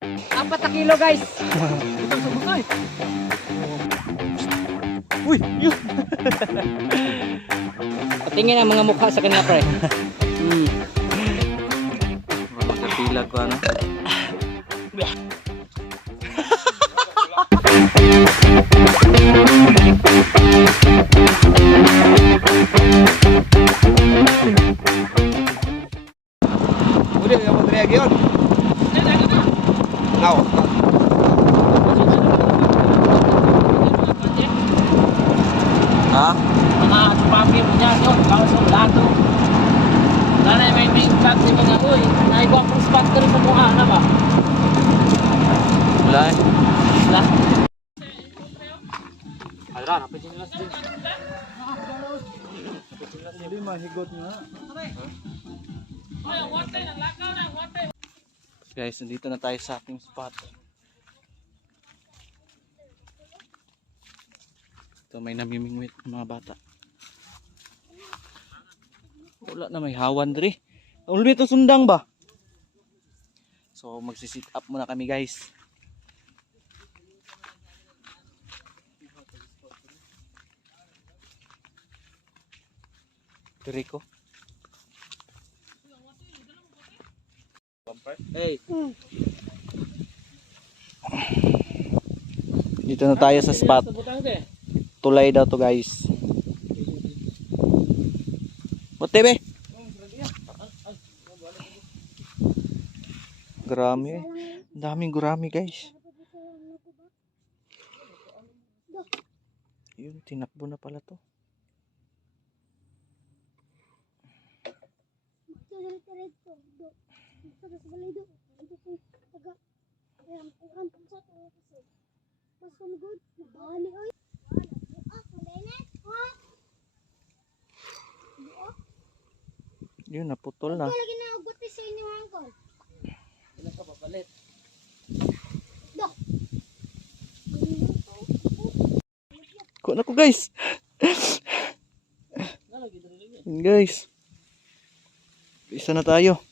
4 kilo guys. Itong subukoy. Uy, yun. Patingin ang mga mukha sa kanila pre. Magkapilag ko ano. Udah yang mau teriak yun. Now. Ha? Mga papi mo dyan yun, kawas ng lato. Nanay may spot si mga uy. Naibang pong spot ka rin sa mukha na ba? Wala eh. Wala. Alra, napit yung last din. Hindi mahigot nga. Guys, nandito na tayo sa ating spot. Ito may namimingwit ng mga bata. Wala na may hawan diri. Ulit ito sundang ba? So magsi-sit up muna kami guys. Diri ko. Hey. Dito na tayo sa spot. Tulay daw to guys. Bote be. Gurami. Daming gurami guys. Yun, tinakbo na pala to. Yun, naputol na. Lagi na ugot sa inyo hangkol. Ilan ka papalit? Kuha na ko guys. Yun, guys. Isa na tayo.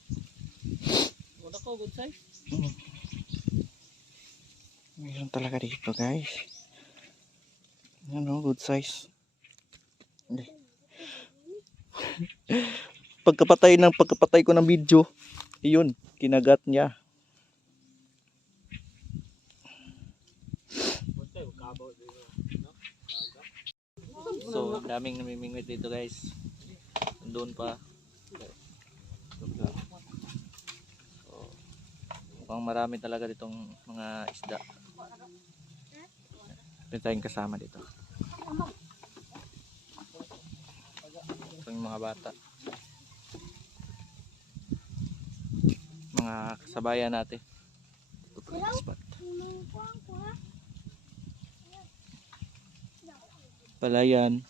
Wala ko, good size. Mayroon talaga dito guys. Ano, good size. Pagkapatay ko ng video, iyon, kinagat niya. So, daming namimingwit dito guys. Doon pa. So, mukhang marami talaga ditong mga isda. Ito tayong kasama dito. Ito yung mga bata. Mga kasabayan natin. Ito yung spot. Palayan.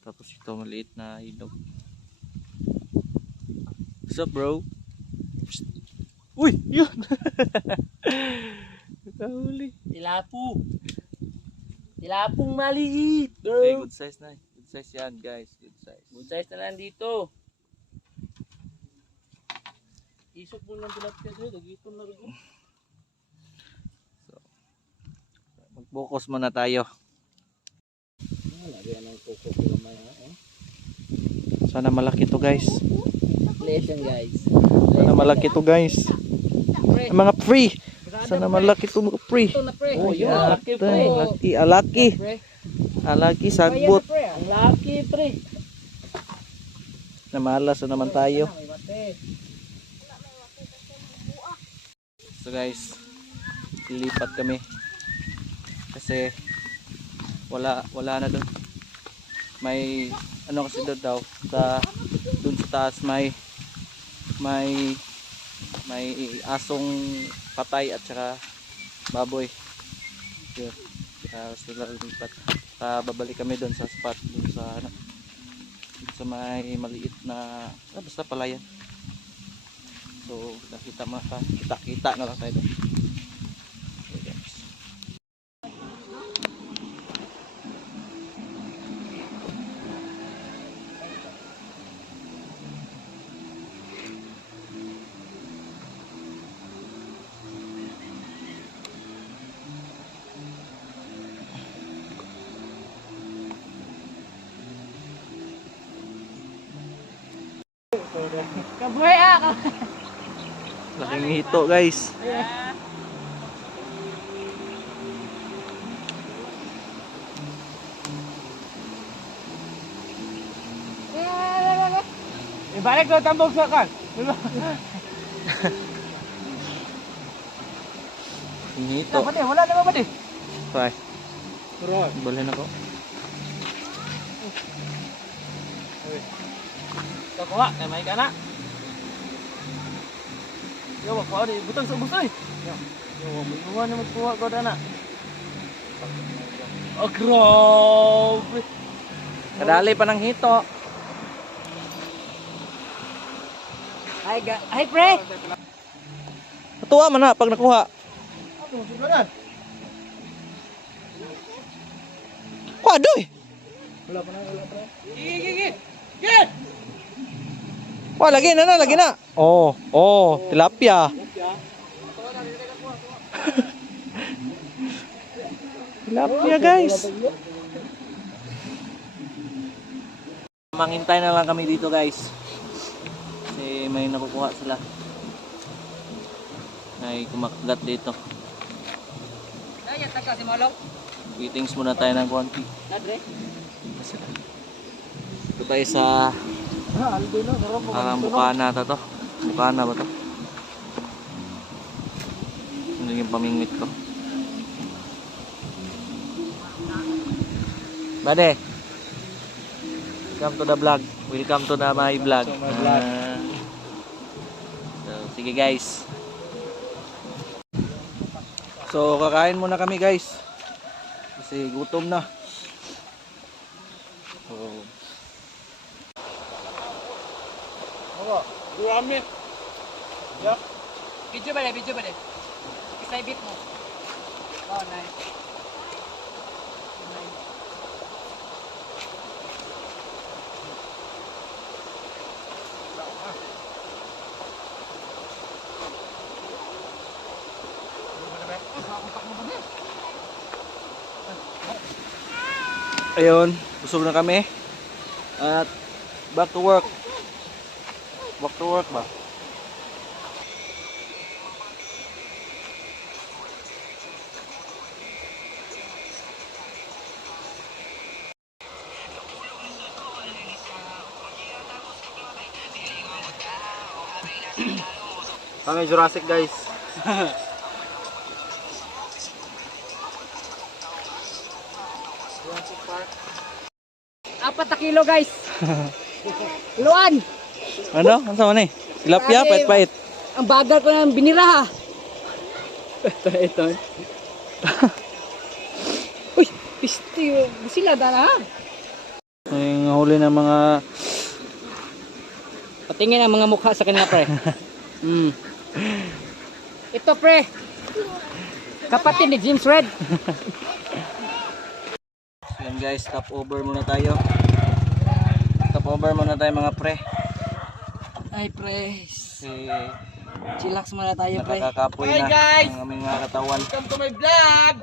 Tapos ito maliit na ilog. What's up bro? Uy! Yun! Nakahuli. Tilapu. Tilapung maliit. Hey, good size na. Good size yan guys. Good size. Good size na lang dito. Isok mo ng tilapia sa'yo. Dagito na rin. So, mag-focus muna tayo. Lagyan ng kuko kilamay ha. Sana malaki to guys. Lesson guys. Sana malaki to guys. Ang mga free. Sana malaki to mga free. Ito na pre. Oh, Ayun, yeah. laki pre. Laki. Alaki. Pre. Alaki Ayan sagbot. na, pre. Ang laki pre. Namalas na naman tayo. May mate. So guys, lilipat kami. Kasi wala na doon. May ano kasi doon daw doon sa taas may asong patay at saka baboy. Yun. Sila lilipat. Babalik kami doon sa spot doon sa ano, doon sa may maliit na basta palayan. So kita na lang tayo doon. Okay, guys. Kabuhay ah! Laking hito guys. Ibalik ko tambok sa kan. Laking hito. Wala naman ba di? Bye. Balik na ko. Kakuha, kay may ka na. Yo, wag di butang sa ubos oy. Yo, mo na magkuha ko na. Oh, grabe. Kadali pa ng hito. Hi, pre. Natuwa man na pag nakuha. Kuha doy. Gigi. Wah, lagi na. Oh, tilapia. Tilapia, guys. Mangintay na lang kami dito, guys. Kasi may nakukuha sila. May kumakagat dito. Ay, taka si Malo. Greetings muna tayo ng konti. Nadre. Ito tayo sa parang bukana to. Bukana ba to? Ano yung pamingwit ko? Bade, welcome to the vlog. Welcome to my vlog. So, sige guys. So kakain muna kami guys. Kasi gutom na. So, Gurami. Ya. Video ba de? Isay bit mo. Oh, nice. ayun, busog na kami. At back to work. Back to work ba? Kami Jurassic guys. Apat na kilo, guys. Luan. Ano? Ano sa ni? Tilapia, Grabe. pait-pait. Ang bagal ko ng binira ha. Ito. Uy, pisti. Sila dala ha. Yung huli ng mga Patingin ang mga mukha sa kanila, pre. Ito, pre. Kapatid ni James Red. yan guys, stop over muna tayo. Stop over muna tayo mga pre. Ay, pre. Kasi Chillax muna tayo, pre. nakakakapoy Hi, na guys! ang aming mga katawan. Welcome to my vlog!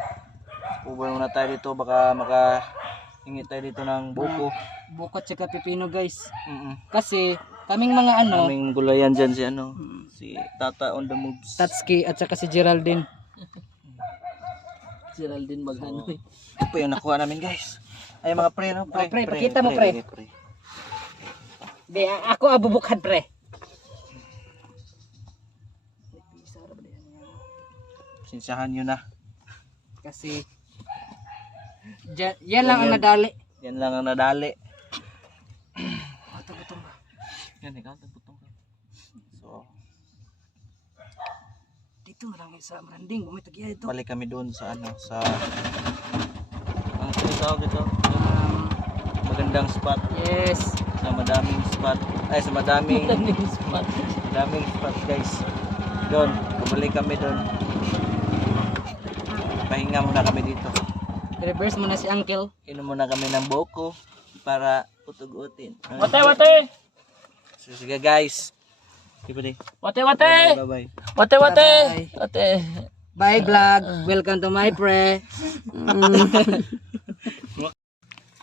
Over muna tayo dito, baka makahingi tayo dito ng buko. Bukot tsaka pipino, guys. Mm-mm. Kasi, kaming mga ano, Aming gulayan dyan si ano, si Tata on the moves. Tatsuki at saka si Geraldine. Geraldine Maghanoy. Ito po yung nakuha namin guys. Ay mga pre, no? Oh, pre, pakita mo, pre. Di, ako abubukad, pre. Sinsahan nyo na. Kasi, yan lang ang nadali. Yan lang ang nadali. Butong ba? Yan, ikaw, tagbutong ka. So, Dito na lang sa branding, bumay tagya ito. balik kami doon sa ano, sa ang tawag ito, magandang spot, Yes. sa madaming spot, ay sa madaming Spot. spot guys. Doon, bumalik kami doon. Pahinga muna kami dito. Reverse mo na si Uncle. Inom muna kami ng boko para utugutin. Wate! So, sige guys. Diba di? Wate! Bye-bye. Wate! Bye vlog. Welcome to my pre.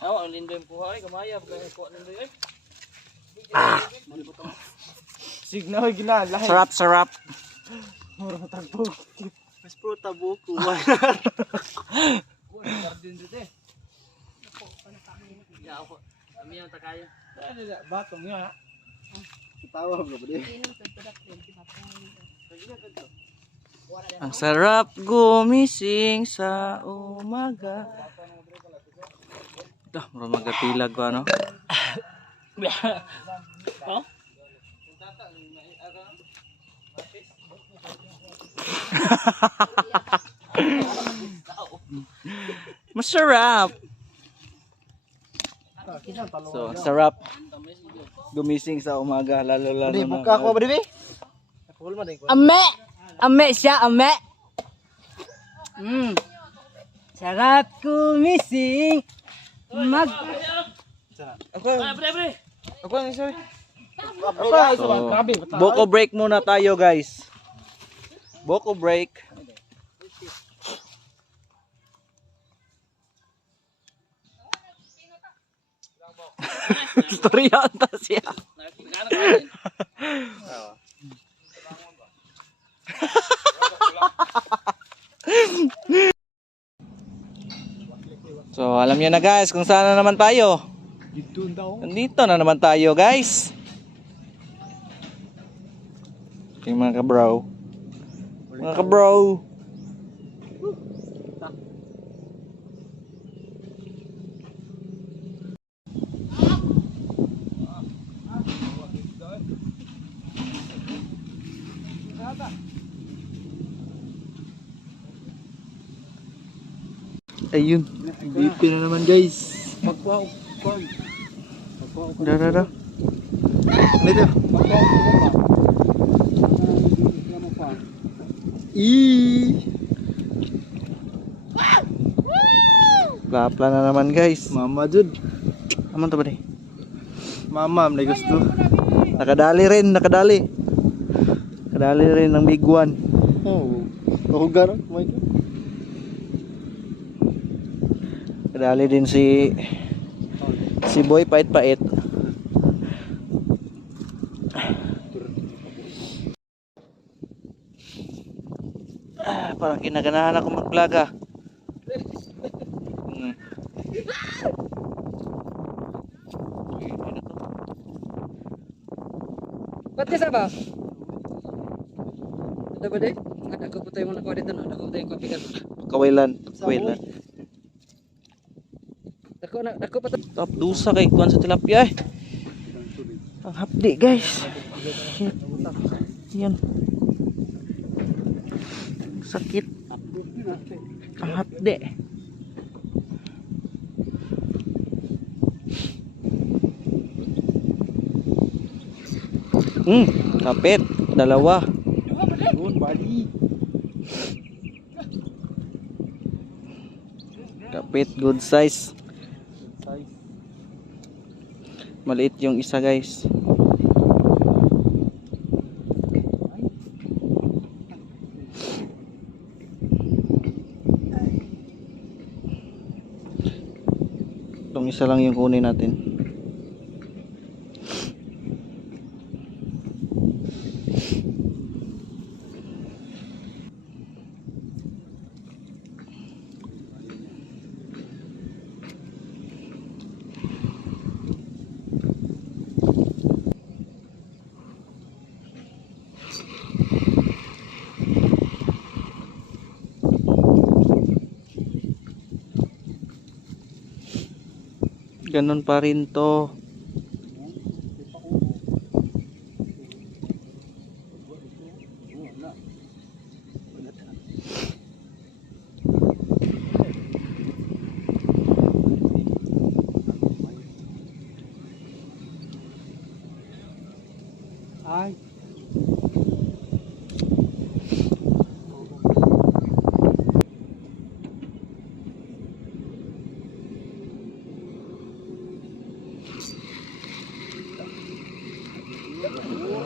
Oh, ang lindo yung kuha ay, kamaya. Kuha nindo ay. Bisig na hoy gila lahi. Sarap, sarap. Mura tagpo. Mas pruta buko. Ya ako. Kami ang takaya. Batong ya. Ang sarap gumising sa umaga. Dah, mura magatilag ko ano. Oh? Masarap. So, ang sarap gumising sa umaga lalo Di buka ako ba di? Ame! Ame siya, ame! Sarap kumising mag... Pre. Ako ang isa. So, boko break muna tayo guys. Boko break. Storya ata siya. Nagkano ka din? So, alam niyo na guys kung saan na naman tayo. Dito daw. Nandito na naman tayo guys. Yung mga kabro. Mga kabro. Ayun, BP na naman guys. Magkuha. Dara. Dito. Lapla na naman guys. Mama jud. Aman to ba ni? Mama may gusto. Nakadali rin. Nakadali rin ng big one. Oh. Kahugan mo ito. Nakadali din si Boy pait-pait. Parang kinaganahan ako mag-vlog ah. Pati sa ba? Ito ba di? Ada ko putay mo na kuha dito no? Ada ko putay yung kopi ka. Kawilan. Dako pa Top dusa kay kuan sa tilapia eh. Ang hapdi guys. Shit. Yan. Sakit. Ang hapdi. Kapit. Dalawa. Doon bali. Kapit. Good size. Maliit yung isa guys. Itong isa lang yung kunin natin. Ganon pa rin to. Ay.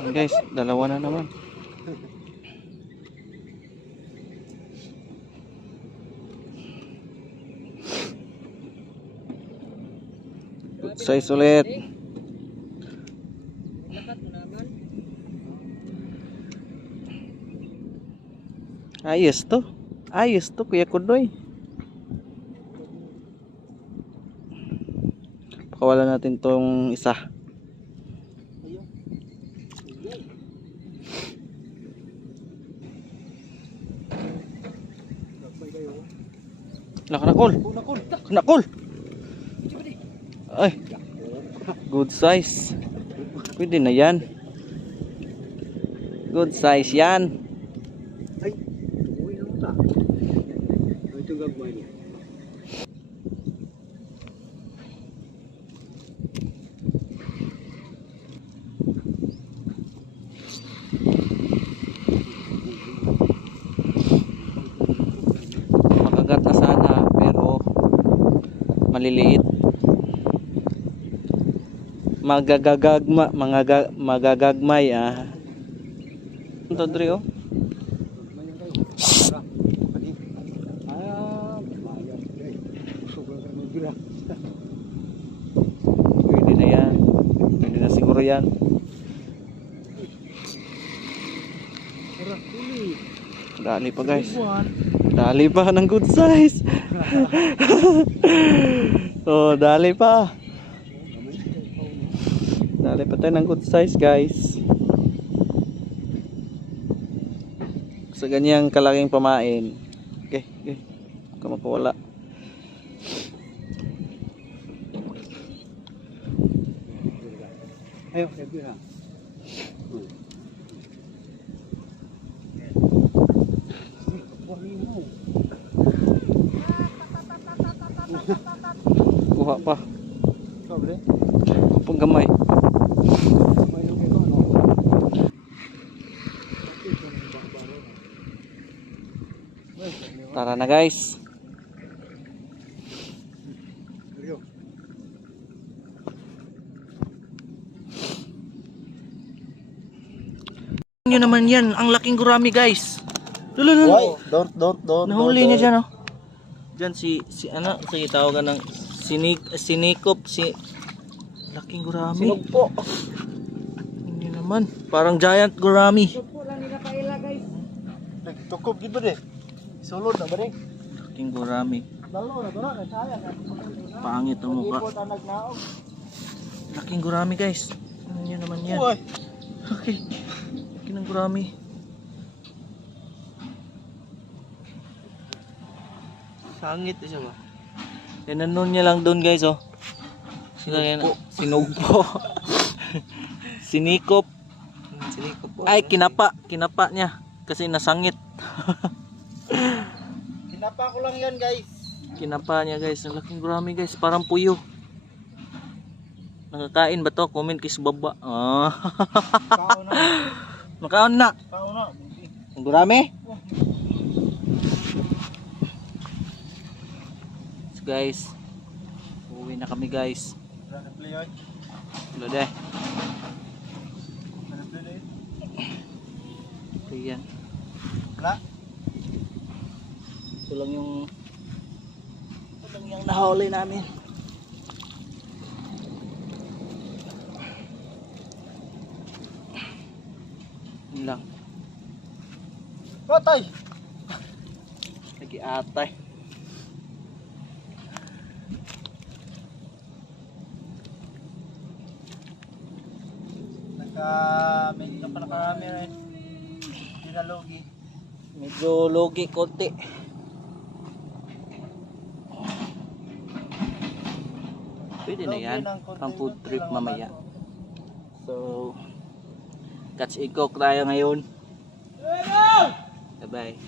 Guys, dalawa na naman. Good size ulit. lakat mo naman. Ayos to. Ayos to, Kuya Kudoy. Pakawalan natin tong isa. Nakakol. Nakakol. Ay. Good size. Pwede na yan. Good size yan. Makagat na sana pero maliliit. Magagagmay ah. Ito Dre oh. Pwede na yan. Pwede na siguro yan. Dali pa guys. Dali pa ng good size. Oh, dali pa. Dali pa tayo ng good size guys. Sa ganyang kalaking pamain. Okay, okay. Huwag ka mapawala. Ayo, happy na. Kuha pa. Panggamay. Tara na guys. Nyo naman yan, ang laking gurami guys. Lululul. Why? Don't. Nahuli niya dyan oh. Dyan si ano, sige tawagan ng sinikop, laking gurami. Sinugpo. Hindi naman, parang giant gurami. Sinugpo lang nila paila guys. Tukob gid ba de? Sulod na ba de? Laking gurami. Dalo na to na kaya na. Pangit ang mukha. Ipot ang nagnaog. Laking gurami guys. Ano nyo naman yan? Uy. Okay. Laking ng gurami. Sangit siya ba? Tinanon niya lang doon guys oh. Sila yan. Sinugpo. Sinikop. Sinikop po. Ay kinapa niya kasi nasangit. Tinapa ko lang yan guys. Kinapa niya guys. Ang laking gurami guys, parang puyo. Nakakain ba to? Comment kay sa baba. Ah. Kao na. Makaon na. Kao na. Ang gurami. So guys, uwi na kami guys. Wala play oy. Wala deh. Wala play oy. Ito yan. Wala. Ito lang yung nahuli namin. Yun lang. Patay. Nag-iatay. Medyo pa nakarami rin. Hindi na logi. Medyo logi konti. Pwede na yan. Pang food trip mamaya. So, catch and cook tayo ngayon. Bye bye.